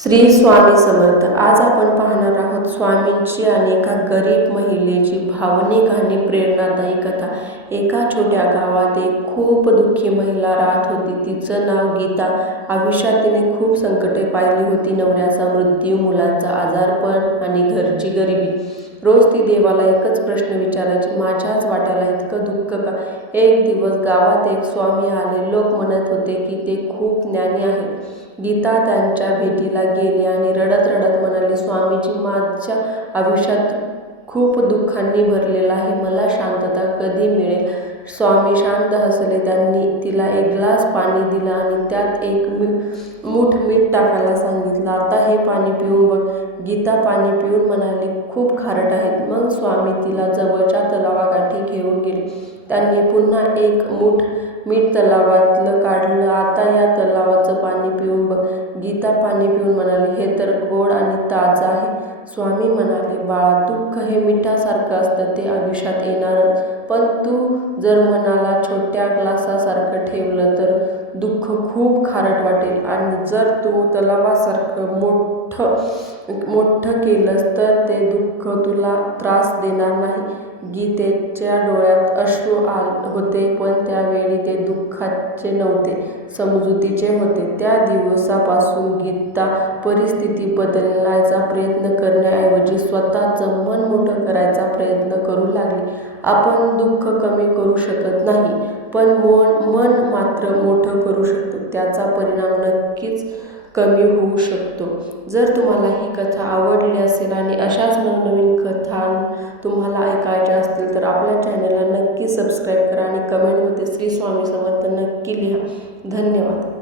श्री स्वामी समर्थ. आज आपण पाहणार आहोत स्वामींची आणि एका गरीब महिलेची भावनिक आणि प्रेरणादायी कथा. एका छोट्या गावात एक खूप दुःखी महिला राहत होती. तिचं नाव गीता. आयुष्यात तिने खूप संकटे पाहिली होती. नवऱ्याचा मृत्यू, मुलांचा आजारपण आणि घरची गरिबी. रोज ती देवाला एकच प्रश्न विचारायची, माझ्याच वाट्याला इतकं दुःख का? एक दिवस गावात एक स्वामी आले. लोक म्हणत होते की ते खूप ज्ञानी आहेत. गीता त्यांच्या भेटीला गेली आणि रडत रडत म्हणाली, स्वामीजी, माझ्या आयुष्यात खूप दुःखांनी भरलेलं आहे. मला शांतता कधी मिळेल? स्वामी शांत हसले. त्यांनी तिला एक ग्लास पाणी दिलं आणि त्यात एक मूठ मीठ टाकायला सांगितलं. आता हे पाणी पिऊन बघ. गीता पाणी पिऊन म्हणाली, खूप खारट आहे. मग स्वामी तिला जवळच्या तलावाकाठी घेऊन गेले. त्यांनी पुन्हा एक मूठ मीठ तलावातलं काढलं. आता या तलावाचं पाणी पिऊन बघ. गीता पाणी पिऊन म्हणाली, हे तर गोड आणि ताजं आहे. स्वामी म्हणाले, बाळा, दुःख हे मिठासारखं असतं, ते आयुष्यात येणारच. पण तू जर मनाला छोट्या ग्लासासारखं ठेवलं तर दुःख खूप खारट वाटेल, आणि जर तू तलावासारखं मोठं केलंस तर ते दुःख तुला त्रास देणार नाही. गीतेच्या डोळ्यात अश्रू होते, पण त्यावेळी ते दुःखाचे नव्हते, समजुतीचे होते. त्या दिवसापासून गीता परिस्थिती बदलण्याचा प्रयत्न करण्याऐवजी स्वतःचं मन मोठं करायचा प्रयत्न करू लागली. आपण दुःख कमी करू शकत नाही, पण मन मात्र मोठं करू शकतो. त्याचा परिणाम नक्कीच कमी होऊ शकतो. जर तुम्हाला ही कथा आवडली असेल आणि अशाच नवनवीन कथा तुम्हाला ऐकायच्या असतील तर आपल्या चॅनलला नक्की सबस्क्राईब करा आणि कमेंटमध्ये श्री स्वामी समर्थ नक्की लिहा. धन्यवाद.